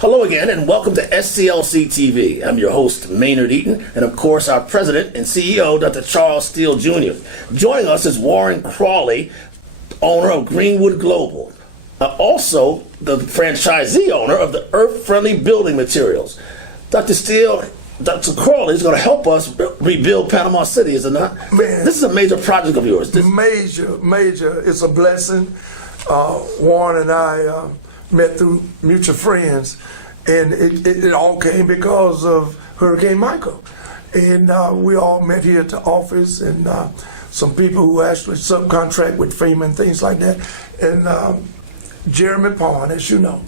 Hello again, and welcome to SCLC TV. I'm your host, Maynard Eaton, and of course our president and CEO, Dr. Charles Steele Jr. Joining us is Warren Crawley, owner of Greenwood Global, also the franchisee owner of the Earth Friendly Building Materials. Dr. Steele, Dr. Crawley is going to help us rebuild Panama City, is it not? Man, this is a major project of yours. Major. It's a blessing. Warren and I met through mutual friends, and it all came because of Hurricane Michael. And we all met here at the office, and some people who actually subcontract with FEMA and things like that. And Jeremy Pond, as you know,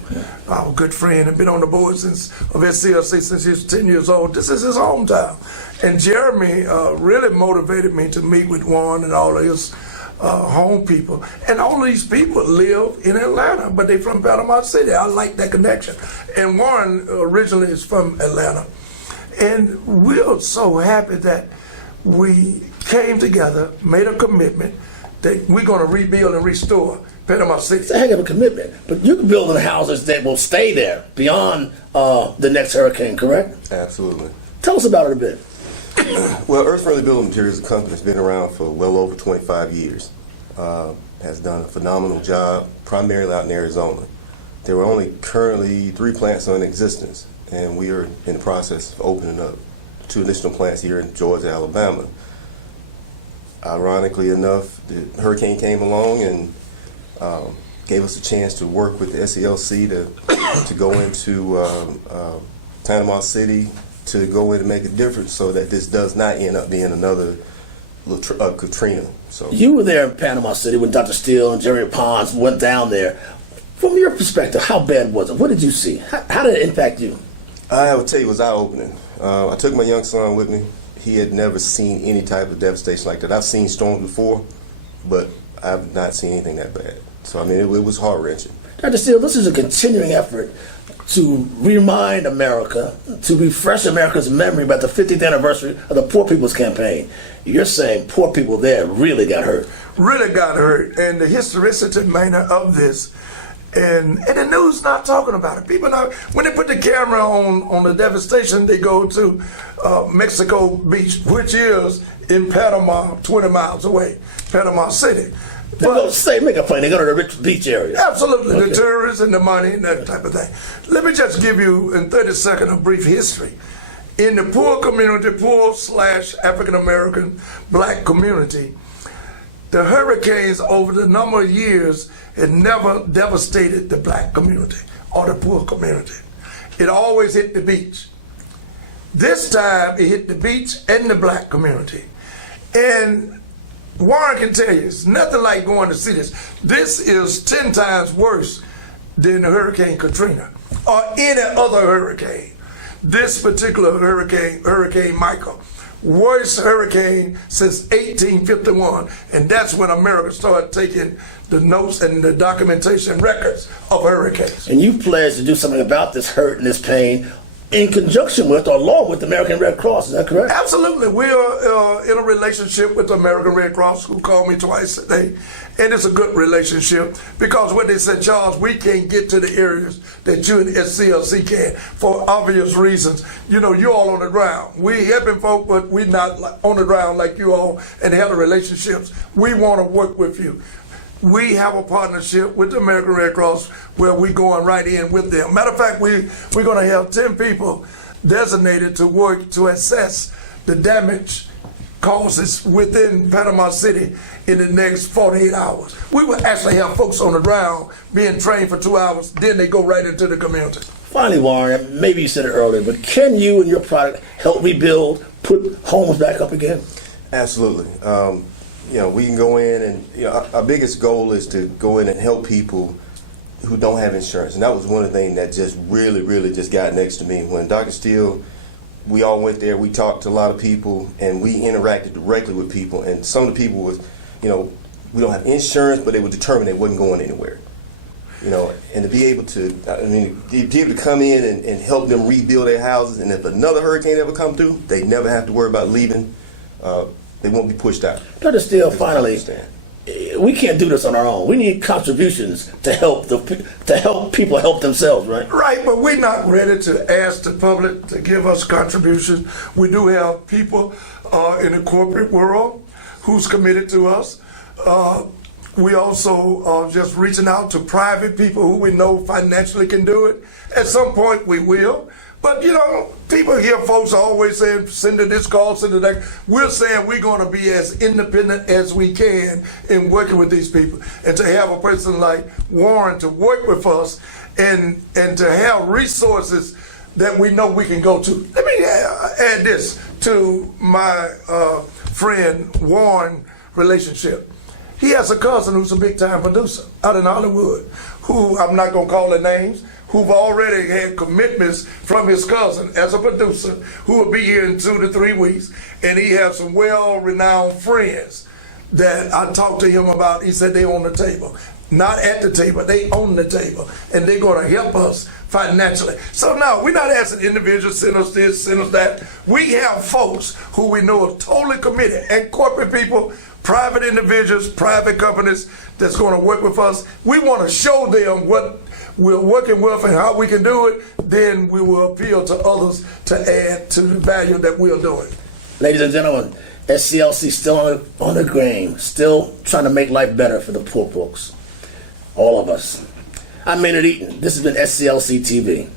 our good friend, had been on the board of SCLC since he was 10 years old. This is his hometown. And Jeremy really motivated me to meet with Warren and all of his home people. And all of these people live in Atlanta, but they're from Panama City. I like that connection. And Warren originally is from Atlanta. And we're so happy that we came together, made a commitment that we're going to rebuild and restore Panama City. It's a heck of a commitment. But you're building houses that will stay there beyond the next hurricane, correct? Absolutely. Tell us about it a bit. Well, Earth Friendly Building Materials, the company, has been around for well over 25 years. Has done a phenomenal job, primarily out in Arizona. There were only currently 3 plants in existence, and we are in the process of opening up 2 additional plants here in Georgia, Alabama. Ironically enough, the hurricane came along and gave us a chance to work with the SCLC to go into Panama City, to go in and make a difference so that this does not end up being another Katrina. So you were there in Panama City when Dr. Steele and Jerry Pons went down there. From your perspective, how bad was it? What did you see? How did it impact you? I would tell you it was eye-opening. I took my young son with me. He had never seen any type of devastation like that. I've seen storms before, but I've not seen anything that bad. So, I mean, it was heart-wrenching. Dr. Steele, this is a continuing effort to remind America, to refresh America's memory about the 50th anniversary of the Poor People's Campaign. You're saying poor people there really got hurt. Really got hurt, and the historicity manner of this, and the news not talking about it. People not, when they put the camera on the devastation, they go to Mexico Beach, which is in Panama, 20 miles away, Panama City. They go to make a plane. They go to the rich beach area. Absolutely, Okay. The tourists and the money and that type of thing. Let me just give you, in 30 seconds, a brief history. In the poor community, poor/African American black community, the hurricanes over the number of years had never devastated the black community or the poor community. It always hit the beach. This time, it hit the beach and the black community. And Warren can tell you, it's nothing like going to see this. This is 10 times worse than Hurricane Katrina or any other hurricane. This particular hurricane, Hurricane Michael, worst hurricane since 1851, and that's when America started taking the notes and the documentation records of hurricanes. And you pledged to do something about this hurt and this pain in conjunction with or along with the American Red Cross, is that correct? Absolutely. We are in a relationship with the American Red Cross, who call me twice a day, and it's a good relationship because what they said, Charles, we can't get to the areas that you and SCLC can for obvious reasons. You know, you're all on the ground. We helping folk, but we're not on the ground like you all and have the relationships. We want to work with you. We have a partnership with the American Red Cross where we're going right in with them. Matter of fact, we're going to have 10 people designated to work to assess the damage causes within Panama City in the next 48 hours. We will actually have folks on the ground being trained for 2 hours, then they go right into the community. Finally, Warren, maybe you said it earlier, but can you and your product help rebuild, put homes back up again? Absolutely. You know, we can go in and, you know, our biggest goal is to go in and help people who don't have insurance. And that was one of the things that just really just got next to me. When Dr. Steele, we all went there, we talked to a lot of people, and we interacted directly with people. And some of the people was, you know, we don't have insurance, but they were determined they wasn't going anywhere. You know, and to be able to, to be able to come in and help them rebuild their houses, and if another hurricane ever come through, they never have to worry about leaving. They won't be pushed out. Dr. Steele, finally, we can't do this on our own. We need contributions to help people help themselves, right? Right, but we're not ready to ask the public to give us contributions. We do have people in the corporate world who's committed to us. We also are just reaching out to private people who we know financially can do it. At some point we will. But, you know, people hear folks always saying, send to this call, send to that. We're saying we're going to be as independent as we can in working with these people. And to have a person like Warren to work with us and to have resources that we know we can go to. Let me add this to my friend Warren relationship. He has a cousin who's a big-time producer out in Hollywood, who I'm not going to call their names, who've already had commitments from his cousin as a producer, who will be here in 2 to 3 weeks. And he has some well-renowned friends that I talked to him about. He said they on the table. Not at the table, they own the table. And they're going to help us financially. So no, we're not asking individuals, send us this, send us that. We have folks who we know are totally committed, and corporate people, private individuals, private companies that's going to work with us. We want to show them what we're working with and how we can do it. Then we will appeal to others to add to the value that we're doing. Ladies and gentlemen, SCLC still on the grain, still trying to make life better for the poor folks. All of us. I'm Maynard Eaton. This has been SCLC TV.